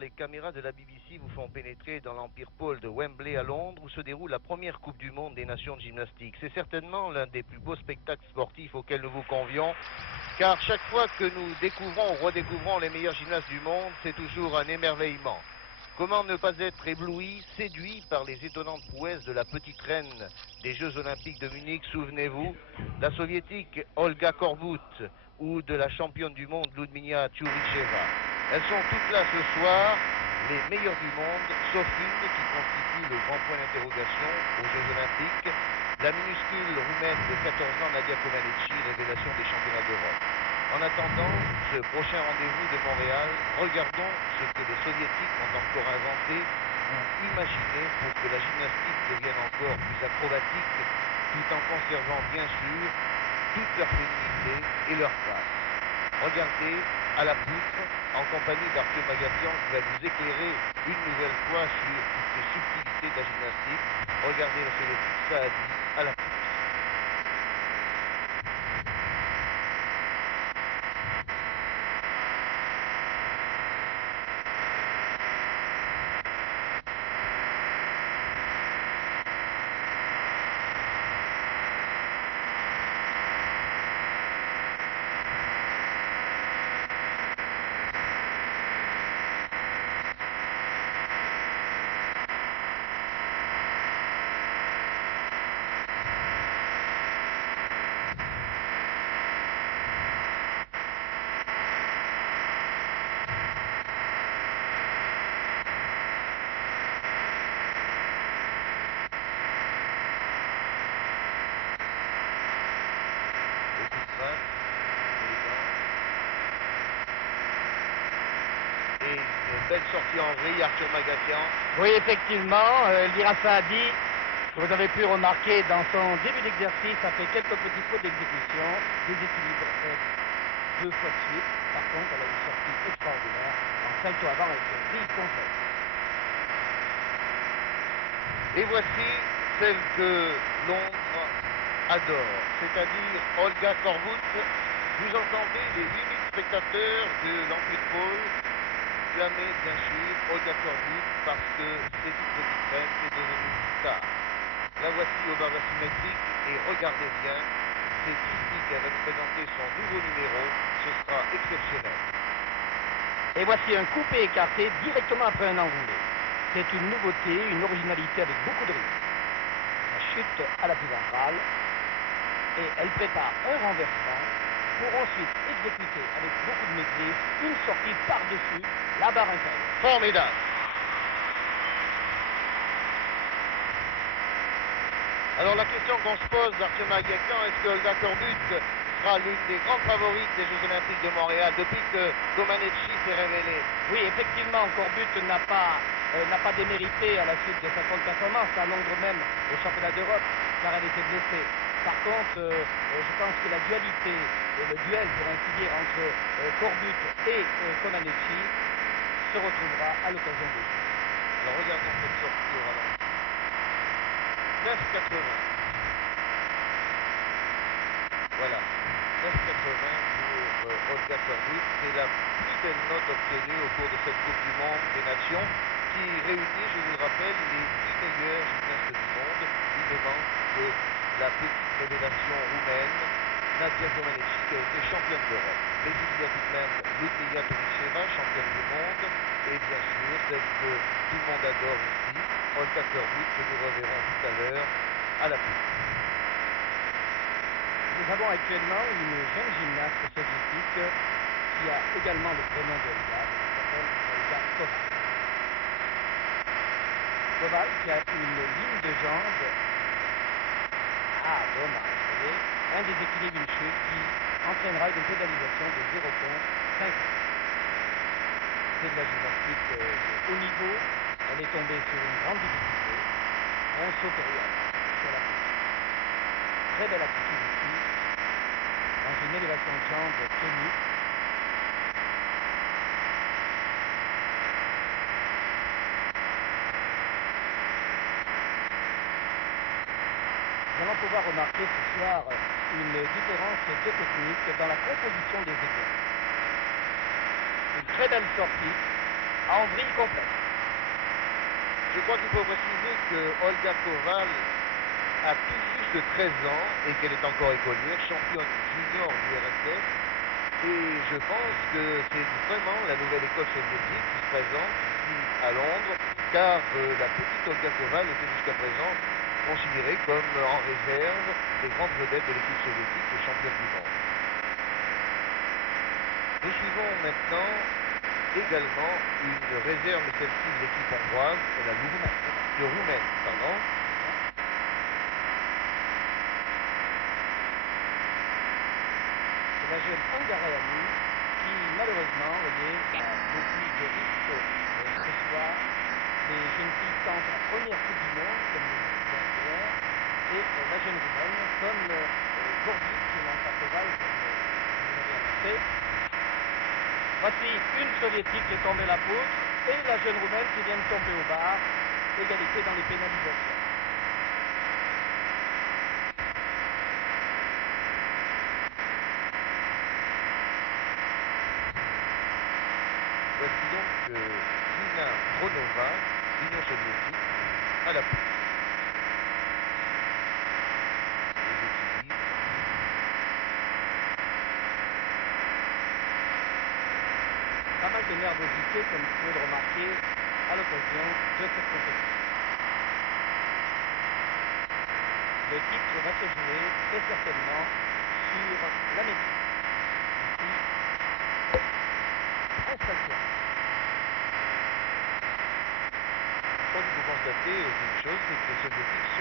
Les caméras de la BBC vous font pénétrer dans l'Empire Paul de Wembley à Londres où se déroule la première Coupe du Monde des Nations de gymnastique. C'est certainement l'un des plus beaux spectacles sportifs auxquels nous vous convions, car chaque fois que nous découvrons ou redécouvrons les meilleurs gymnastes du monde, c'est toujours un émerveillement. Comment ne pas être ébloui, séduit par les étonnantes prouesses de la petite reine des Jeux Olympiques de Munich, souvenez-vous, la soviétique Olga Korbut ou de la championne du monde Ludmila Tchouricheva. Elles sont toutes là ce soir, les meilleures du monde, sauf une qui constitue le grand point d'interrogation aux Jeux Olympiques, la minuscule roumaine de 14 ans Nadia Comaneci, révélation des championnats d'Europe. En attendant ce prochain rendez-vous de Montréal, regardons ce que les soviétiques ont encore inventé ou imaginé pour que la gymnastique devienne encore plus acrobatique, tout en conservant bien sûr toute leur féminité et leur grâce. Regardez à la poutre, en compagnie d'Arthur Magatian, qui va nous éclairer une nouvelle fois sur toutes les subtilités de la gymnastique. Regardez la soviétique Saadi à la poutre. Et une belle sortie en vrille, Arthur Magatian. Oui, effectivement, Elvira Saadi, que vous avez pu remarquer dans son début d'exercice, a fait quelques petits fautes d'exécution, déséquilibre deux fois de suite. Par contre, elle a une sortie extraordinaire en salto avant avec une vrille complète. Et voici celle que Londres adore, c'est-à-dire Olga Korbut. Vous entendez les 8000 spectateurs de l'Empire Paul clamer bien sûr Olga Korbut parce que c'est une petite reine qui est devenue une star. La voici au barre asymétrique et regardez bien, c'est ici qu'elle va nous présenter son nouveau numéro, ce sera exceptionnel. Et voici un coupé écarté directement après un enroulé. C'est une nouveauté, une originalité avec beaucoup de risques. La chute à l'appui ventral et elle prépare un renversement pour ensuite exécuter avec beaucoup de maîtrise une sortie par-dessus la barre inférieure. Formidable. Alors la question qu'on se pose, Arthur Magatian, est-ce que Olga Korbut sera l'une des grandes favorites des Jeux Olympiques de Montréal depuis que Comaneci s'est révélé? Oui, effectivement, Korbut n'a pas démérité à la suite de sa grande performance à Londres même au championnat d'Europe, car elle était blessée. Par contre, je pense que la dualité et le duel, pour ainsi dire, entre Korbut et Comaneci se retrouvera à l'occasion des Jeux. Alors regardons cette sortie au ralenti. 9,80. Voilà, 9,80 pour Olga Korbut. C'est la plus belle note obtenue au cours de cette Coupe du Monde des Nations qui réunit, je vous le rappelle, les 10 meilleurs gymnastes du monde. Il ne manque que la petite révélation roumaine, Nadia Comaneci, qui a été championne d'Europe. Mais il y a tout de même Ludmila Tchouricheva, championne du monde, et bien sûr celle que tout le monde adore ici, Olga Korbut, que nous reverrons tout à l'heure à la poutre. Nous avons actuellement une jeune gymnaste soviétique qui a également le prénom d'Olga, qui s'appelle Olga Koval. Koval qui a une ligne de jambes. Ah, dommage, vous voyez, un déséquilibre, une chute qui entraînera une pénalisation de 0,5. C'est de la gymnastique de haut niveau. Elle est tombée sur une grande difficulté. Un saut période sur la poutre. Très belle attitude ici, dans une élévation de jambes tenue. Nous allons pouvoir remarquer ce soir une différence de technique dans la composition des exercices. Une très belle sortie en vrille complète. Je crois qu'il faut préciser que Olga Koval a tout juste 13 ans et qu'elle est encore écolière, championne junior du RSS. Et je pense que c'est vraiment la nouvelle école soviétique qui se présente ici à Londres, car la petite Olga Koval était jusqu'à présent considérée comme en réserve des grandes vedettes de l'équipe soviétique et championne du monde. Nous suivons maintenant également une réserve, mais celle-ci de l'équipe hongroise, de roumaine, pardon. C'est la jeune Angareanu qui, malheureusement, vous voyez, a beaucoup de risques ce soir. Les jeunes filles tentent la première Coupe du Monde, comme nous le disions hier, et la jeune roumaine, comme Gordic et Lantakoval, comme vous l'avez annoncé. Voici une soviétique qui est tombée la poutre, et la jeune roumaine qui vient de tomber au bar. Égalité dans les pénalisations. Voici donc Nina Dronova, Union soviétique, à la poutre. Les équilibres. Pas mal de nervosité, comme vous pouvez le remarquer, à l'occasion de cette compétition. Le titre va se jouer très certainement sur la maîtrise. Installation. Je crois qu'il faut constater aussi une chose, c'est que les soviétiques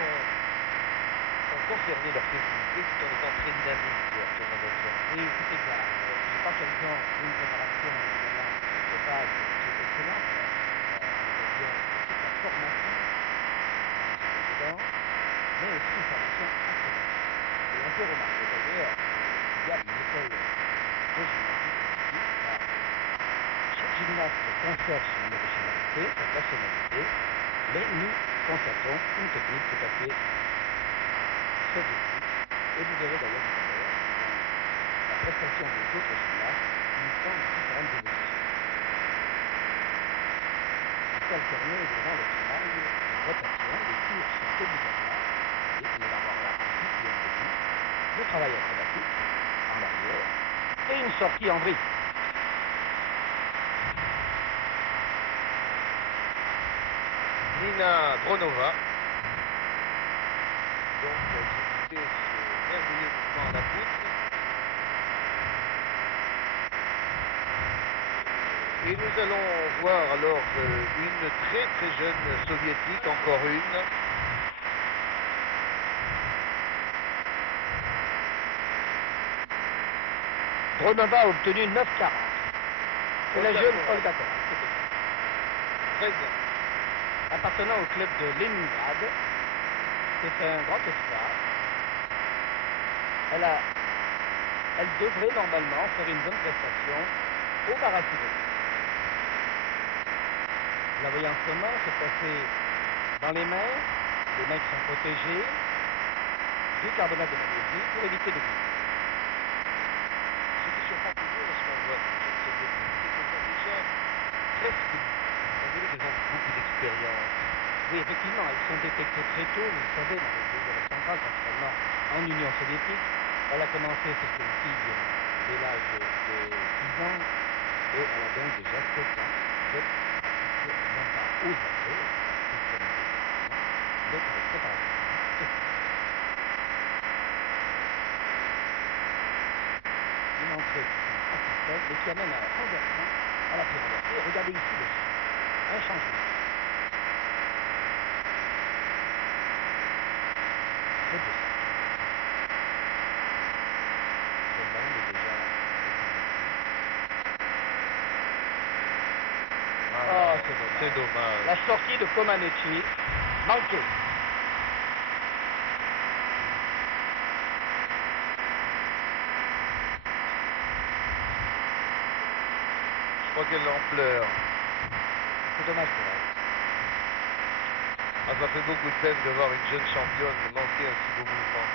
ont conservé leur féminité tout en étant très dynamiques, Arthur Mendelssohn. Oui, c'est exact. Je crois qu'elles ont une préparation évidemment de base qui est excellente. L'occasion de toute la formation dedans, mais aussi une formation active. Et on peut remarquer d'ailleurs qu'il y a une école de gymnastique ici, car chaque gymnaste conserve son originalité, sa personnalité, mais nous constatons une technique tout à fait soviétique. Et vous verrez d'ailleurs tout à l'heure la prestation des autres gymnastes nous semble différentes évolutions. Il faut alterner durant le travail de rotation, les tours sont obligatoires, et on va voir là ici un début, le travail acrobatique en arrière et une sortie en vrille. Nina Dronova, donc exécuter ce merveilleux mouvement à la poutre. Et nous allons voir alors une très très jeune soviétique, encore une. Dronova a obtenu 9,40. C'est la jeune Koval. Olga Koval, c'est exact. 13 ans. Appartenant au club de Leningrad, c'est un grand espoir. Elle devrait normalement faire une bonne prestation au Baratino. Vous la voyez en ce moment se placer dans les mains qui sont protégées du carbonate de magnésie pour éviter de glisser. Ce qui surprend toujours lorsqu'on voit ces jeunes soviétiques, c'est qu'elles ont déjà presque, on dirait qu'elles ont beaucoup d'expérience. Oui, effectivement, elles sont détectées très tôt, vous le savez, dans les pays de l'Europe centrale, principalement en Union soviétique. Elle a commencé cette jeune fille dès l'âge de 6 ans et elle a donc déjà 7 ans de pratique, non pas aux arrêts, mais pour les préparations. Une entrée qui semble assez faible et qui amène un renversement à la plus renversée. Regardez ici le champ. Un changement. Très beau sac. Cette bande est déjà Ah, c'est dommage. C'est dommage. La sortie de Comaneci manquée. Je crois qu'elle en pleure. C'est dommage pour elle. Ah, ça fait beaucoup de peine de voir une jeune championne manquer un si beau mouvement.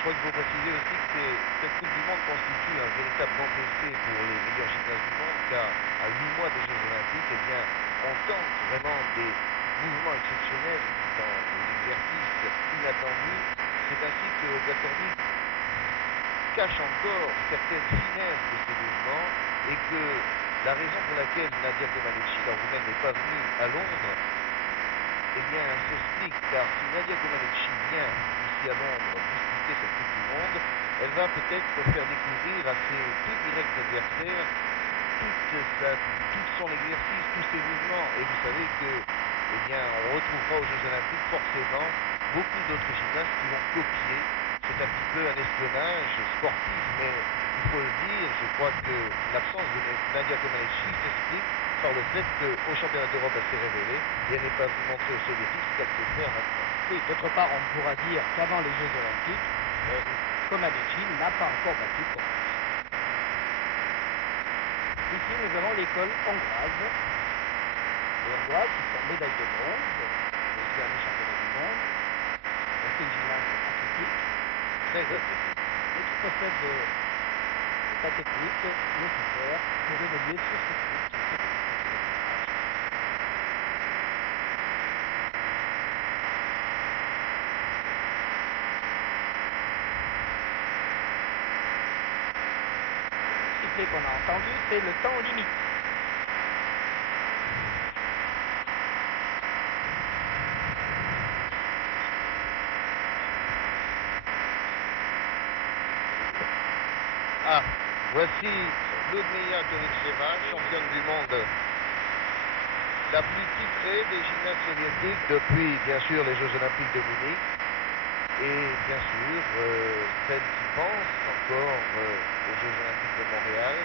Je crois qu'il faut préciser aussi que cette Coupe du Monde constitue un véritable banc d'essai pour les meilleurs gymnastes du monde, car à 8 mois des Jeux Olympiques, eh bien, on tente vraiment des mouvements exceptionnels dans des exercices inattendus. C'est ainsi que Olga Korbut cache encore certaines finesses de ses mouvements et que la raison pour laquelle Nadia Comaneci, la roumaine, n'est pas venue à Londres, eh bien, s'explique, car si Nadia Comaneci vient ici à Londres disputer cette Coupe du Monde, elle va peut-être faire découvrir à ses plus directs adversaires tout son exercice, tous ses mouvements. Et vous savez que, eh bien, on retrouvera aux Jeux Olympiques forcément beaucoup d'autres gymnastes qui vont copier. C'est un petit peu un espionnage sportif, mais il faut le dire, je crois que l'absence de Nadia Comaneci s'explique par le fait qu'au championnat d'Europe, elle s'est révélée et elle n'est pas venue montrer aux soviétiques ce qu'elle sait faire maintenant. Oui, d'autre part, on pourra dire qu'avant les Jeux Olympiques, Comaneci n'a pas encore battu Korbut. Ici, nous avons l'école hongroise. Les Hongroises qui sont médailles de bronze aux derniers championnats du monde. C'est une gymnaste athlétique, Très athlétique. mais qui possède la technique nécessaire pour évoluer sur ce truc qui est très compliqué. Le sifflet qu'on a entendu, c'est le temps limite. Ah, voici Ludmila Touricheva, championne du monde, la plus titrée des gymnastes soviétiques depuis, bien sûr, les Jeux Olympiques de Munich. Et bien sûr, celle qui pense encore aux Jeux Olympiques de Montréal,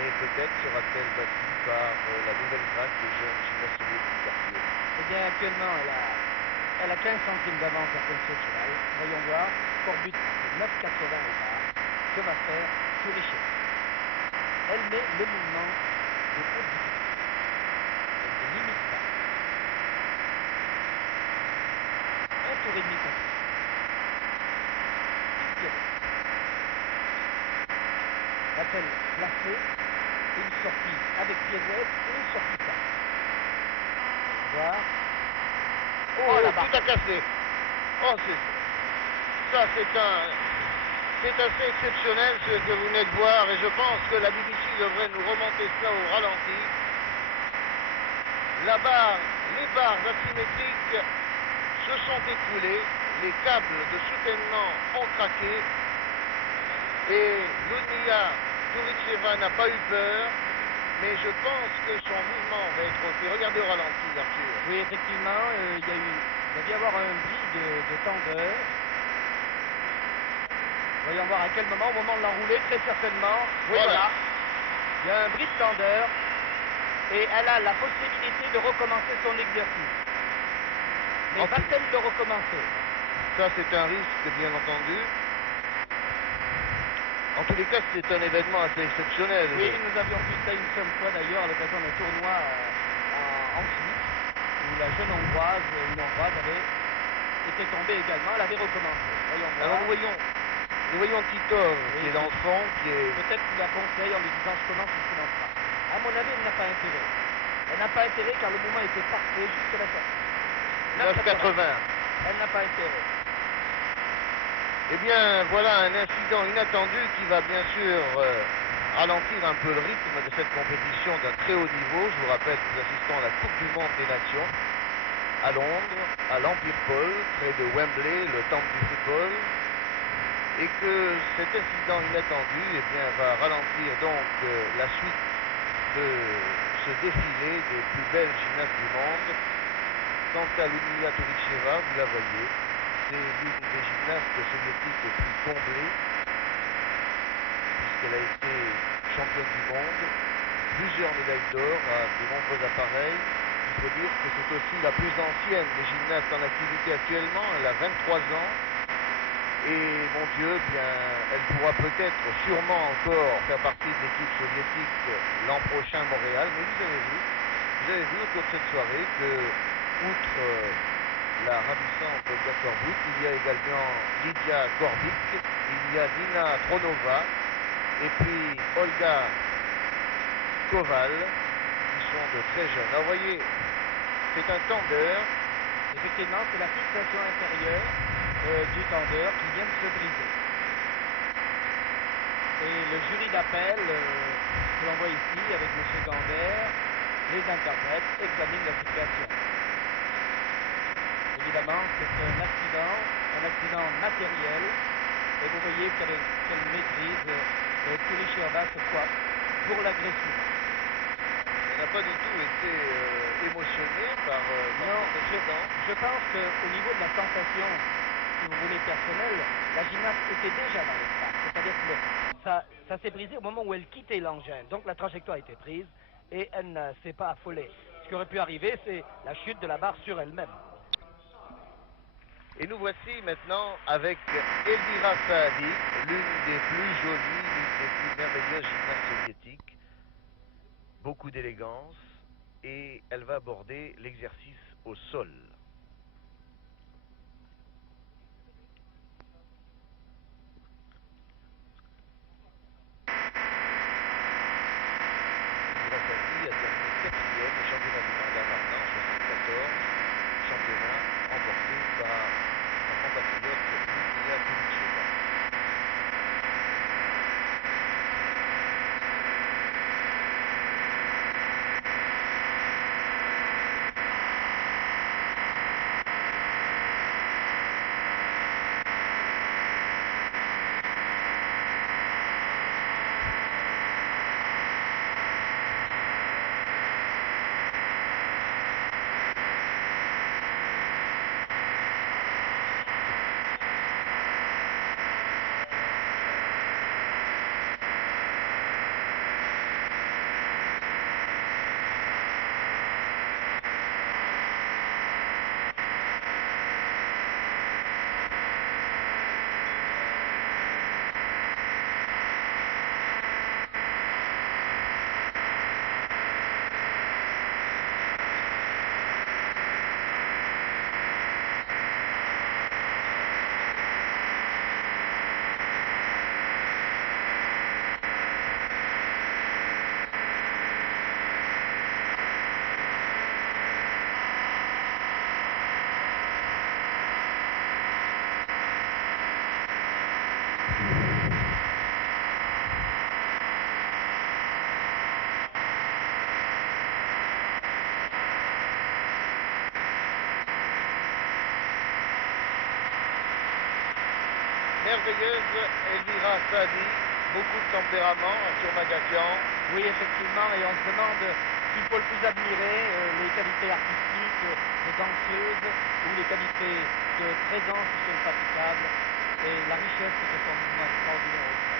mais peut-être sera-t-elle battue par la nouvelle vague des jeunes gymnastes soviétiques, Arthur. Eh bien, actuellement, elle a 15 centimes d'avance après le saut de cheval. Voyons voir. Korbut fait 9,80 au bar. Que va faire Touricheva? Elle met le mouvement de haute difficulté. Elle ne limite pas. Un tour et demi complet. Une pirouette. Va-t-elle placer une sortie avec pirouette ou une sortie simple? On va voir. Oh, la barre. tout a cassé. Oh, ça, c'est assez exceptionnel ce que vous venez de voir et je pense que la BBC devrait nous remonter ça au ralenti. Les barres asymétriques se sont écroulées, les câbles de soutènement ont craqué et Ludmila Touricheva n'a pas eu peur, mais je pense que son mouvement va être refait. Regardez au ralenti, Arthur. Oui, effectivement, il va y avoir un bris de tendeur. Voyons voir à quel moment, au moment de l'enrouler, très certainement. Oui, voilà. Il y a un bris de tendeur et elle a la possibilité de recommencer son exercice. Mais va-t-elle le recommencer? Ça, c'est un risque, bien entendu. En tous les cas, c'est un événement assez exceptionnel. Oui, nous avions vu ça une seule fois d'ailleurs à l'occasion d'un tournoi en Suisse, où la jeune Hongroise, une Hongroise, avait été tombée également, elle avait recommencé. Voyons voir. Alors nous voyons Titor qui est dans le fond, qui est... Peut-être qu'il la conseille en lui disant je commence, il ne commence pas. À mon avis, elle n'a pas intérêt. Elle n'a pas intérêt car le mouvement était parfait jusque la sortie. 9,80. Elle n'a pas intérêt. Eh bien, voilà un incident inattendu qui va bien sûr ralentir un peu le rythme de cette compétition d'un très haut niveau. Je vous rappelle que nous assistons à la Coupe du Monde des Nations à Londres, à l'Empire Paul, près de Wembley, le temple du football. Et que cet incident inattendu eh bien, va ralentir donc la suite de ce défilé des plus belles gymnastes du monde. Quant à Ludmila Touricheva, vous la voyez, c'est l'une des gymnastes soviétiques les plus comblées, puisqu'elle a été championne du monde, plusieurs médailles d'or à de nombreux appareils. Il faut dire que c'est aussi la plus ancienne des gymnastes en activité actuellement, elle a 23 ans. Et mon Dieu, bien, elle pourra peut-être sûrement encore faire partie de l'équipe soviétique l'an prochain à Montréal. Mais vous avez vu au cours de cette soirée que, outre la ravissante Olga Korbut, il y a également Lydia Gorbik, il y a Nina Tronova, et puis Olga Koval, qui sont de très jeunes. Alors, vous voyez, c'est un tendeur. Effectivement, c'est la fixation inférieure du tendeur qui vient de se briser. Et le jury d'appel que l'on voit ici avec M. Gander, les interprètes examinent la situation. Évidemment, c'est un accident matériel, et vous voyez quelle maîtrise Kulisheva ce soit pour l'agression. On n'a pas du tout été émotionné par non, cet accident. Je pense qu'au niveau de la sensation, si vous voulez, personnelle, la gymnaste était déjà dans l'espace. C'est-à-dire que ça s'est brisé au moment où elle quittait l'engin. Donc la trajectoire a été prise et elle ne s'est pas affolée. Ce qui aurait pu arriver, c'est la chute de la barre sur elle-même. Et nous voici maintenant avec Elvira Saadi, l'une des plus jolies, l'une des plus merveilleuses gymnastes soviétiques. Beaucoup d'élégance, et elle va aborder l'exercice au sol. Elvira Saadi a terminé 4e au championnat du monde à Varna en 1974, championnat remporté par sa compatriote Lydia Kulicheva. Merveilleuse Elvira Saadi, beaucoup de tempérament, un Turmagatian. Oui, effectivement, et on se demande s'il faut le plus admirer, les qualités artistiques de danseuse ou les qualités de présence sur le praticable et la richesse de son mouvement extraordinaire au sol.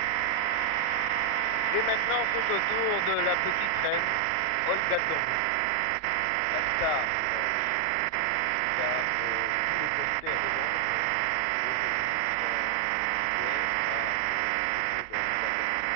Et maintenant, c'est au tour de la petite reine, Olga Korbut, la star du match, car tous les posters de Londres aujourd'hui sont dédiés à l'idée d'Olga Korbut.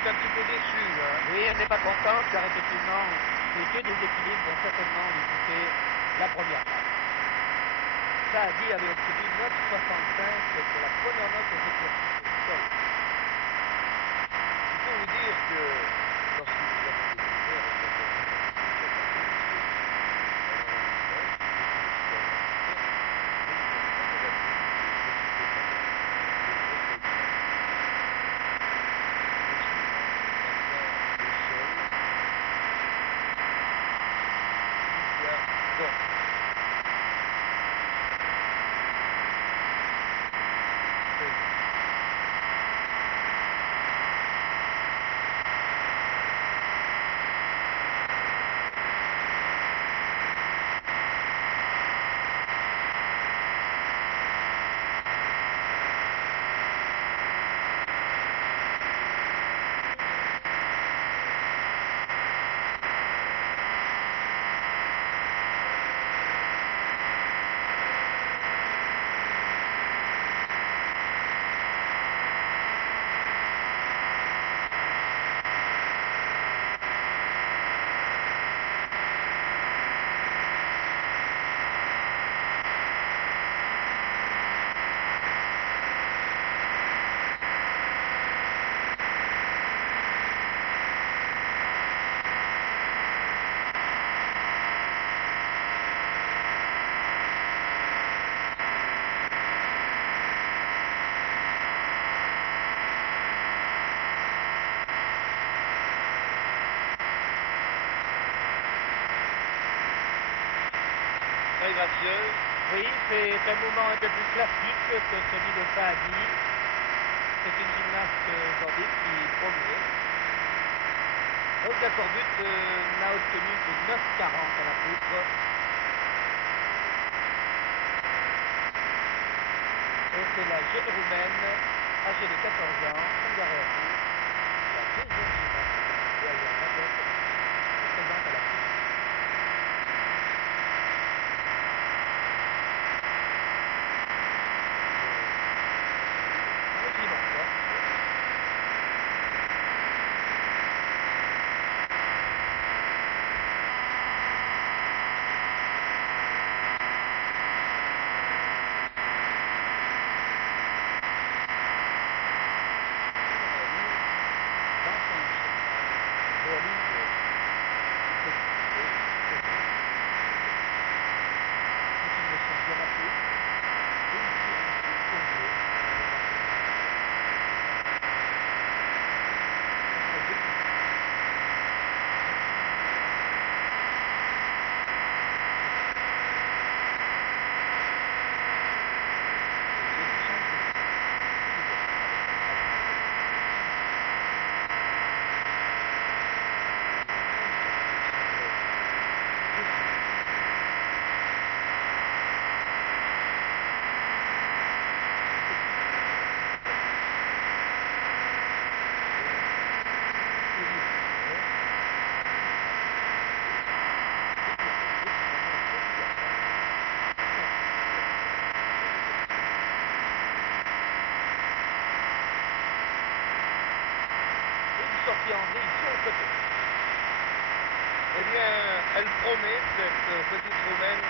est un petit peu déçu, là. Oui, elle n'est pas contente car effectivement, ces deux déséquilibres vont certainement lui coûter la première place. Saadi avait obtenu 9,65 pour la première note aux exercices de sol. Il faut vous dire que lorsque nous avons découvert au 14 août 20. Très gracieuse. Oui, c'est un mouvement un peu plus classique que celui de Saadi. C'est une gymnaste nordique qui promet. Olga Korbut n'a obtenu que 9,40 à la poutre. Et c'est la jeune roumaine, âgée de 14 ans, Ungareanu, la deuxième gymnaste de derrière Nadège, qui se présente à la poutre. Sortie en V sur le côté. Eh bien, elle promet, cette petite roumaine,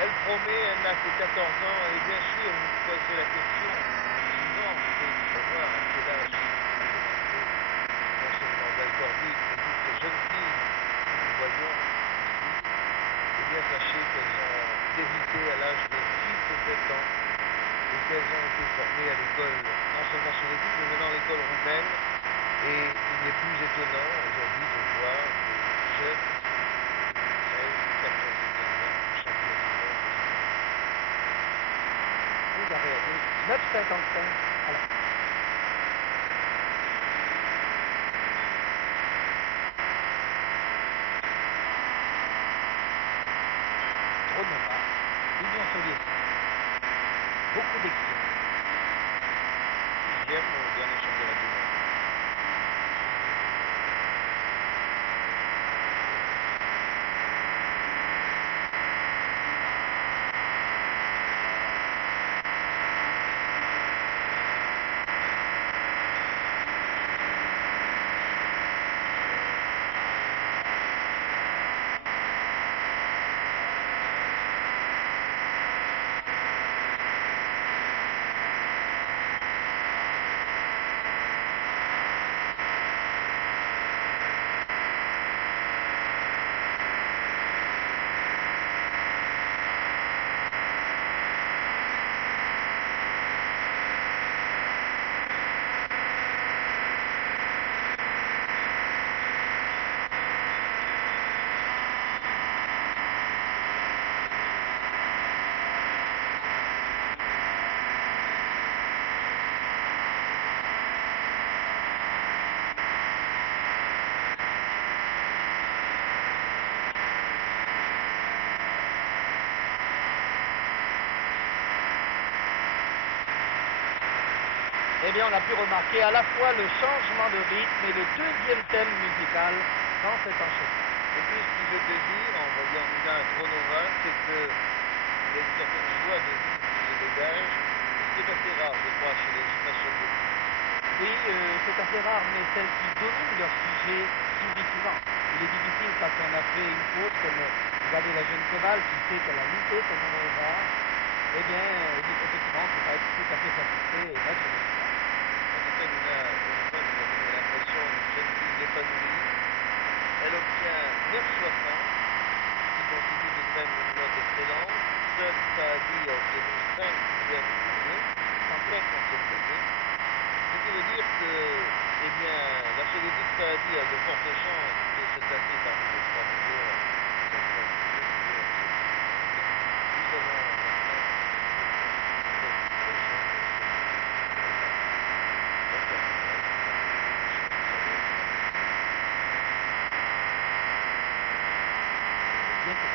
elle promet, elle n'a que 14 ans, et bien sûr, vous vous poserez la question suivante, c'est de savoir à quel âge a commencé non seulement Olga Korbut, mais toutes les jeunes filles que nous voyons ici. Eh bien, sachez qu'elles ont débuté à l'âge de 6 et 7 ans, et qu'elles ont été formées à l'école, non seulement soviétique, mais maintenant l'école roumaine. Et il n'est plus étonnant aujourd'hui de voir des jeunes de 13, 14 et 15 ans championnes du monde de gymnastique. Ungareanu, 9,55 à la poutre. Dronova, Union soviétique. Beaucoup d'excellence. 6e au dernier championnat du monde. bien, on a pu remarquer à la fois le changement de rythme et le deuxième thème musical dans cet enchaînement. Et puis ce qui fait plaisir en voyant déjà un chronoval, c'est qu'il y a une certaine joie de vivre qui se dégage, ce qui est assez rare, je crois, chez les gymnastes soviétiques. Oui, c'est assez rare, mais celles qui dominent leur sujet sourient souvent. Il est difficile quand on a fait une faute, comme vous avez la jeune Koval qui sait qu'elle a loupé son manœuvre. Eh bien, effectivement, on ne peut pas être tout à fait satisfait et mettre le résultat. En tout cas, Nina Koval nous a donné l'impression d'une jeune fille épanouie. Elle obtient 9,60, qui constitue tout de même une note excellente. Seul Saadi a obtenu 5 dixièmes de mieux, 157 techniques. Ce qui veut dire que, eh bien, la soviétique Saadi a de fortes chances de se classer parmi les 3 meilleurs. Nous avons maintenant cette très jeune Bien que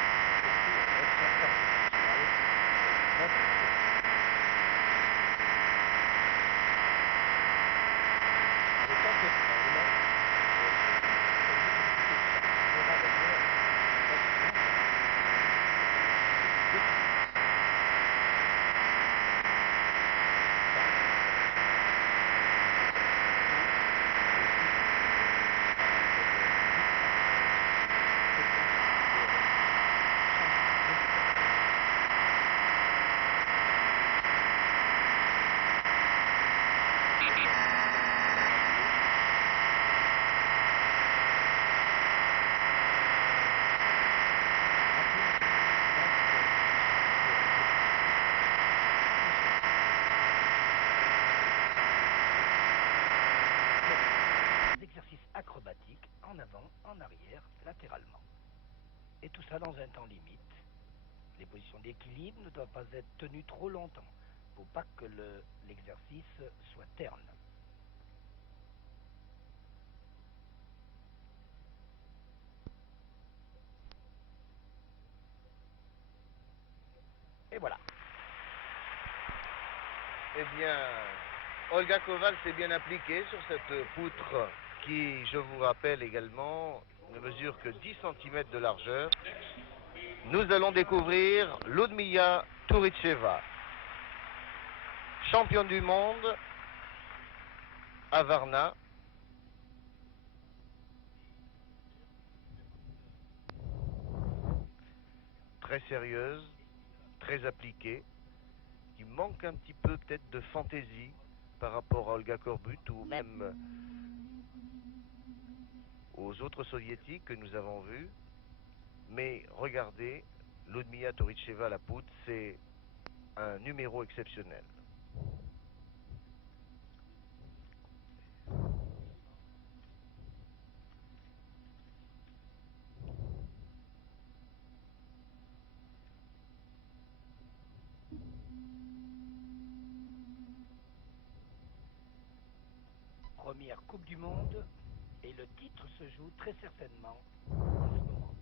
acrobatique en avant, en arrière, latéralement. Et tout ça dans un temps limite. Les positions d'équilibre ne doivent pas être tenues trop longtemps. Il ne faut pas que l'exercice soit terne. Et voilà. Eh bien, Olga Koval s'est bien appliquée sur cette poutre qui, je vous rappelle également, ne mesure que 10 cm de largeur. Nous allons découvrir Ludmila Touricheva, championne du monde à Varna. Très sérieuse, très appliquée, qui manque un petit peu peut-être de fantaisie par rapport à Olga Korbut ou même aux autres soviétiques que nous avons vus. Mais regardez, Ludmila Touricheva à la poutre, c'est un numéro exceptionnel. Première Coupe du Monde et le titre se joue très certainement en ce moment.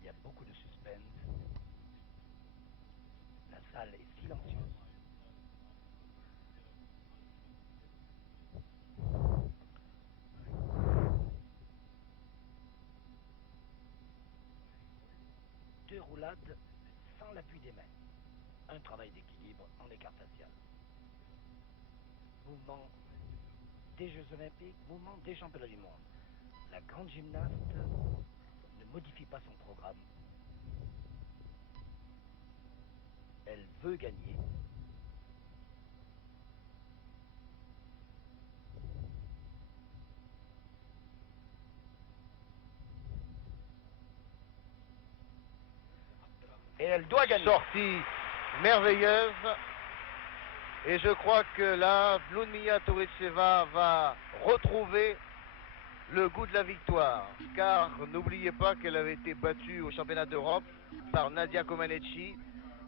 Il y a beaucoup de suspense. La salle est silencieuse. Deux roulades sans l'appui des mains. Un travail d'équilibre en écart facial. Mouvement des Jeux Olympiques, mouvement des championnats du monde. La grande gymnaste ne modifie pas son programme. Elle veut gagner. Et elle doit gagner. Sortie merveilleuse. Et je crois que là, Ludmila Touricheva va retrouver le goût de la victoire. Car n'oubliez pas qu'elle avait été battue au championnat d'Europe par Nadia Comaneci.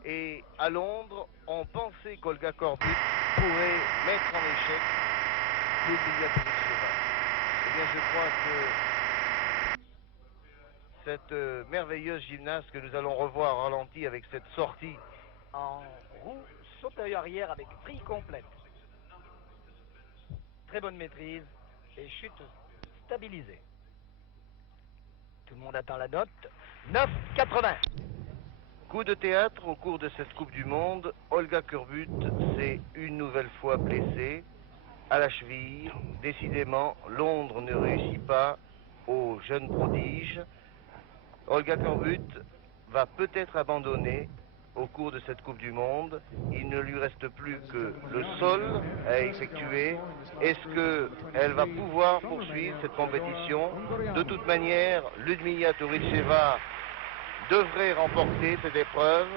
Et à Londres, on pensait qu'Olga Korbut pourrait mettre en échec Ludmila Touricheva. bien, je crois que cette merveilleuse gymnaste que nous allons revoir ralenti avec cette sortie en roue supérieure arrière avec vrille complète. Très bonne maîtrise et chute stabilisée. Tout le monde attend la note. 9,80. Coup de théâtre au cours de cette Coupe du Monde. Olga Korbut s'est une nouvelle fois blessée à la cheville. Décidément, Londres ne réussit pas au jeune prodige. Olga Korbut va peut-être abandonner au cours de cette Coupe du Monde. Il ne lui reste plus que le sol à effectuer. Est-ce qu'elle va pouvoir poursuivre cette compétition? De toute manière, Ludmila Touricheva devrait remporter cette épreuve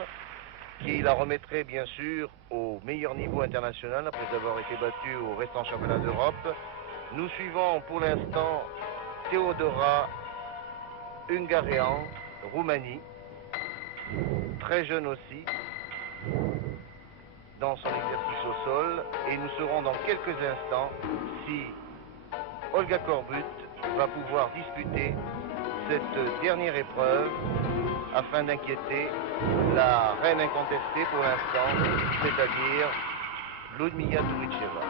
qui la remettrait bien sûr au meilleur niveau international après avoir été battue au restant championnat d'Europe. Nous suivons pour l'instant Teodora Ungarean, Roumanie, très jeune aussi, dans son exercice au sol, et nous saurons dans quelques instants si Olga Korbut va pouvoir disputer cette dernière épreuve afin d'inquiéter la reine incontestée pour l'instant, c'est-à-dire Ludmila Touricheva.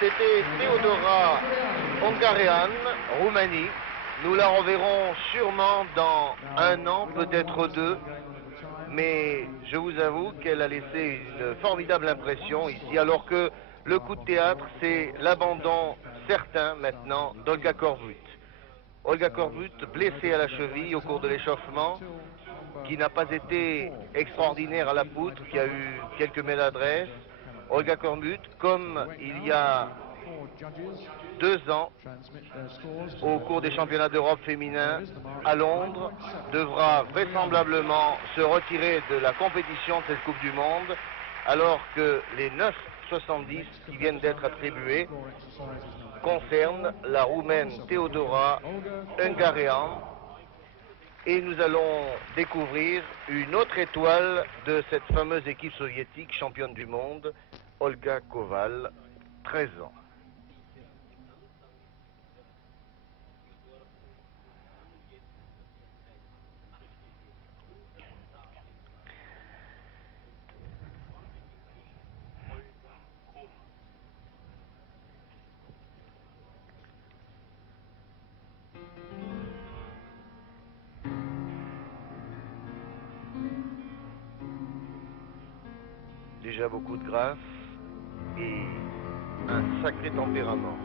C'était Teodora Ungarean, Roumanie. Nous la reverrons sûrement dans un an, peut-être deux. Mais je vous avoue qu'elle a laissé une formidable impression ici, alors que le coup de théâtre, c'est l'abandon certain maintenant d'Olga Korbut. Olga Korbut, blessée à la cheville au cours de l'échauffement, qui n'a pas été extraordinaire à la poutre, qui a eu quelques maladresses. Olga Korbut, comme il y a 2 ans, au cours des championnats d'Europe féminins à Londres, devra vraisemblablement se retirer de la compétition de cette Coupe du Monde, alors que les 9,70 qui viennent d'être attribués concernent la Roumaine Teodora Ungarean. Et nous allons découvrir une autre étoile de cette fameuse équipe soviétique championne du monde, Olga Koval, 13 ans. Déjà beaucoup de grâce et un sacré tempérament.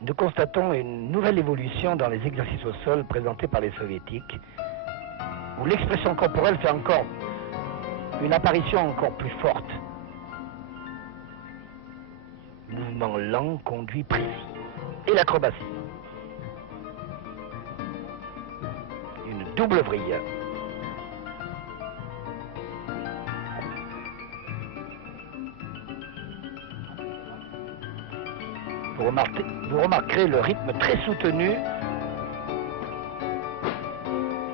Nous constatons une nouvelle évolution dans les exercices au sol présentés par les soviétiques, où l'expression corporelle fait encore une apparition encore plus forte. Mouvement lent, conduit précis. Et l'acrobatie. Une double vrille. Vous remarquerez le rythme très soutenu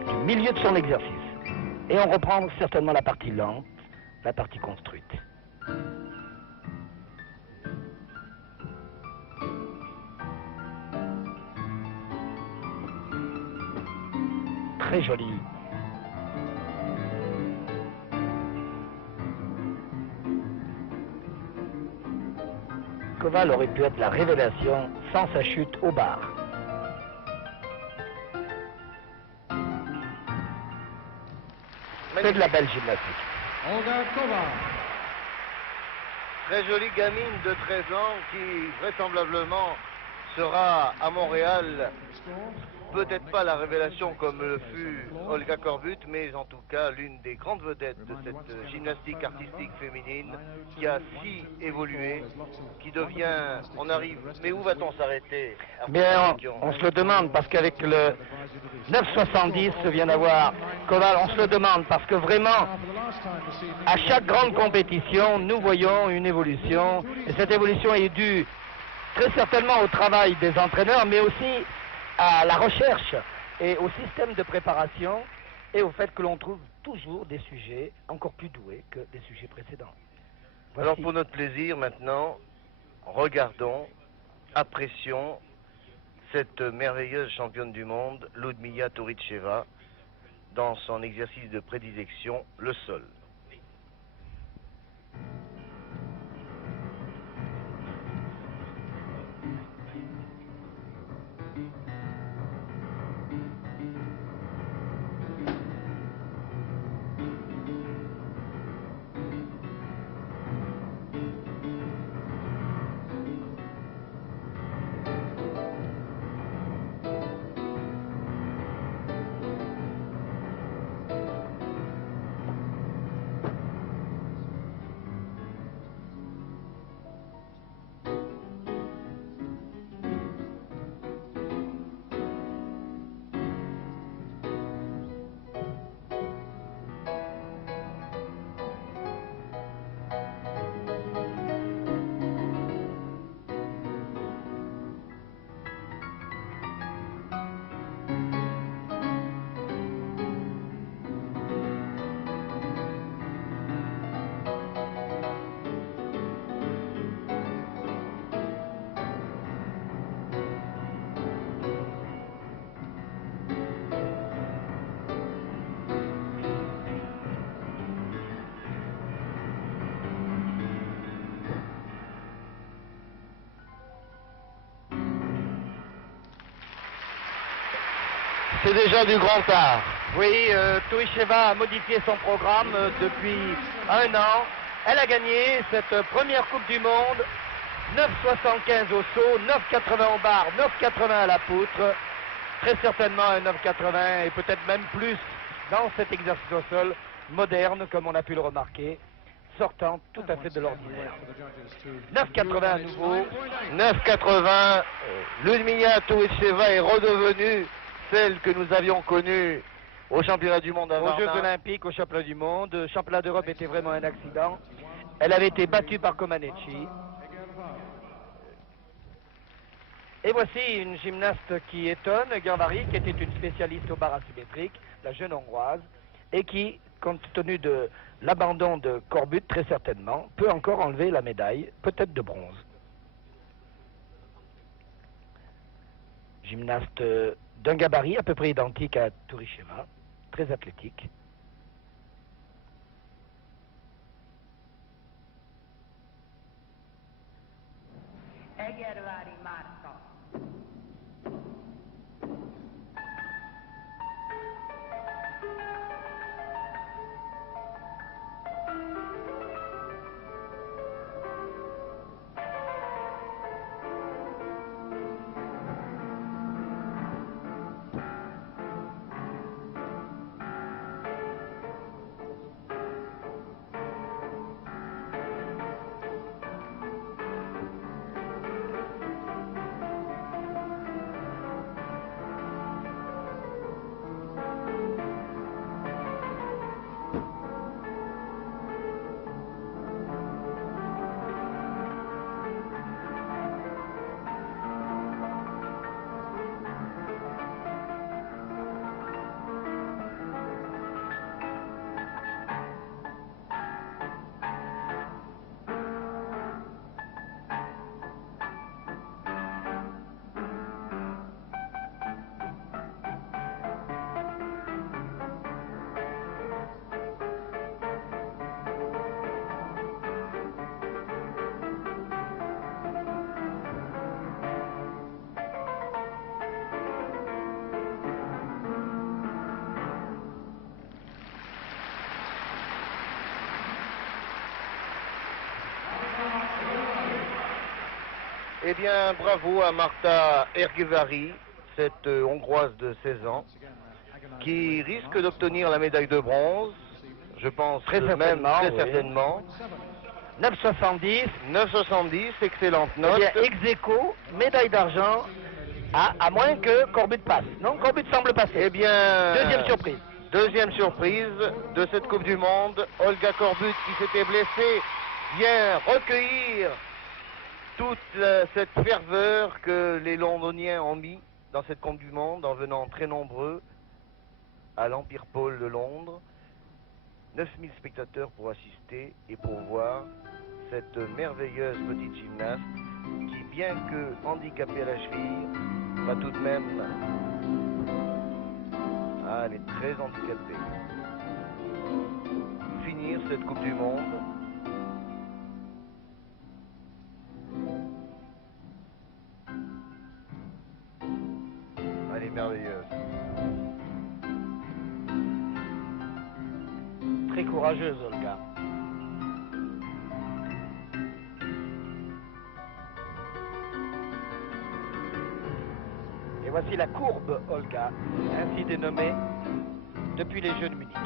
du milieu de son exercice. Et on reprend certainement la partie lente, la partie construite. très joli. Koval aurait pu être la révélation sans sa chute au bar. C'est de la belle gymnastique. Olga Koval. Très jolie gamine de 13 ans qui vraisemblablement sera à Montréal. Peut-être pas la révélation comme le fut Olga Korbut, mais en tout cas l'une des grandes vedettes de cette gymnastique artistique féminine qui a si évolué, qui devient... On arrive... Mais où va-t-on s'arrêter? Bien, on se le demande parce qu'avec le 9,70 vient d'avoir Koval, on se le demande parce que vraiment, à chaque grande compétition, nous voyons une évolution. Et cette évolution est due très certainement au travail des entraîneurs, mais aussi à la recherche et au système de préparation et au fait que l'on trouve toujours des sujets encore plus doués que des sujets précédents. Voici. Alors pour notre plaisir maintenant, regardons, apprécions cette merveilleuse championne du monde, Ludmila Touricheva, dans son exercice de prédilection, le sol. C'est déjà du grand art. Oui, Touricheva a modifié son programme depuis un an. Elle a gagné cette première Coupe du Monde. 9,75 au saut, 9,80 au bar, 9,80 à la poutre. Très certainement un 9,80 et peut-être même plus dans cet exercice au sol moderne, comme on a pu le remarquer, sortant tout à fait de l'ordinaire. 9,80 à nouveau. 9,80. Ludmila Touricheva est redevenue celle que nous avions connue au championnat du monde à Aux Jeux Varna. Olympiques, au championnat du monde. Le championnat d'Europe était vraiment un accident. Elle avait été battue par Comaneci. Et voici une gymnaste qui étonne, Gervari, qui était une spécialiste au bar asymétrique, la jeune hongroise, et qui, compte tenu de l'abandon de Korbut, très certainement, peut encore enlever la médaille, peut-être de bronze. Gymnaste d'un gabarit à peu près identique à Touricheva, très athlétique. Egervári Márta. Eh bien, bravo à Marta Ergevari, cette Hongroise de 16 ans, qui risque d'obtenir la médaille de bronze, je pense Très même certainement, très oui. certainement. 9,70. 9,70, excellente Eh note. bien, ex aequo, médaille d'argent, à moins que Corbut passe. Non, Corbut semble passer. Eh bien, Deuxième surprise. Deuxième surprise de cette Coupe du Monde. Olga Korbut, qui s'était blessée, vient recueillir toute cette ferveur que les Londoniens ont mis dans cette Coupe du Monde en venant très nombreux à l'Empire Pole de Londres. 9000 spectateurs pour assister et pour voir cette merveilleuse petite gymnaste qui, bien que handicapée à la cheville, va tout de même... Ah, elle est très handicapée. Finir cette Coupe du Monde. Elle est merveilleuse. Très courageuse, Olga. Et voici la courbe Olga, ainsi dénommée depuis les Jeux de Munich.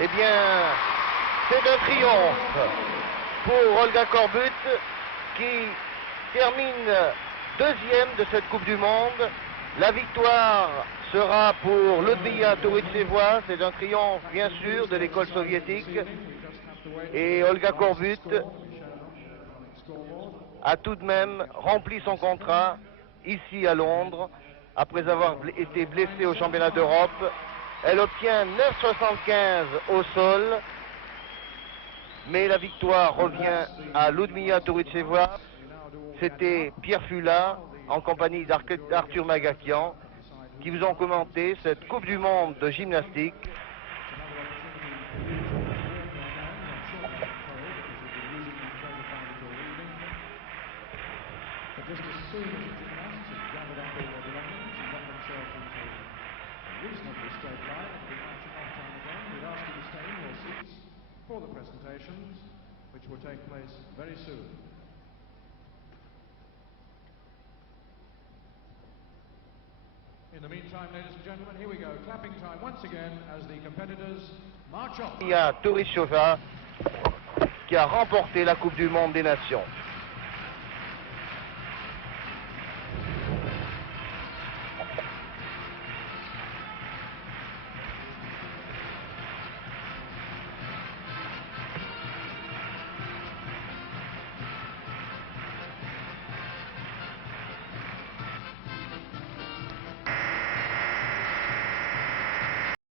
Eh bien, c'est un triomphe pour Olga Korbut qui termine deuxième de cette Coupe du Monde. La victoire sera pour Ludmila Touricevoa. C'est un triomphe, bien sûr, de l'école soviétique. Et Olga Korbut a tout de même rempli son contrat ici à Londres après avoir été blessée au championnat d'Europe. Elle obtient 9,75 au sol, mais la victoire revient à Ludmila Touricevoa. C'était Pierre Fula en compagnie d'Arthur Magakian qui vous ont commenté cette Coupe du Monde de gymnastique. Reasonably straight line and been marching off time again. We'd ask you to stay in your seats for the presentations, which will take place very soon. In the meantime, ladies and gentlemen, here we go. Clapping time once again as the competitors march off. Il y a Touricevoa qui a remporté la Coupe du Monde des Nations.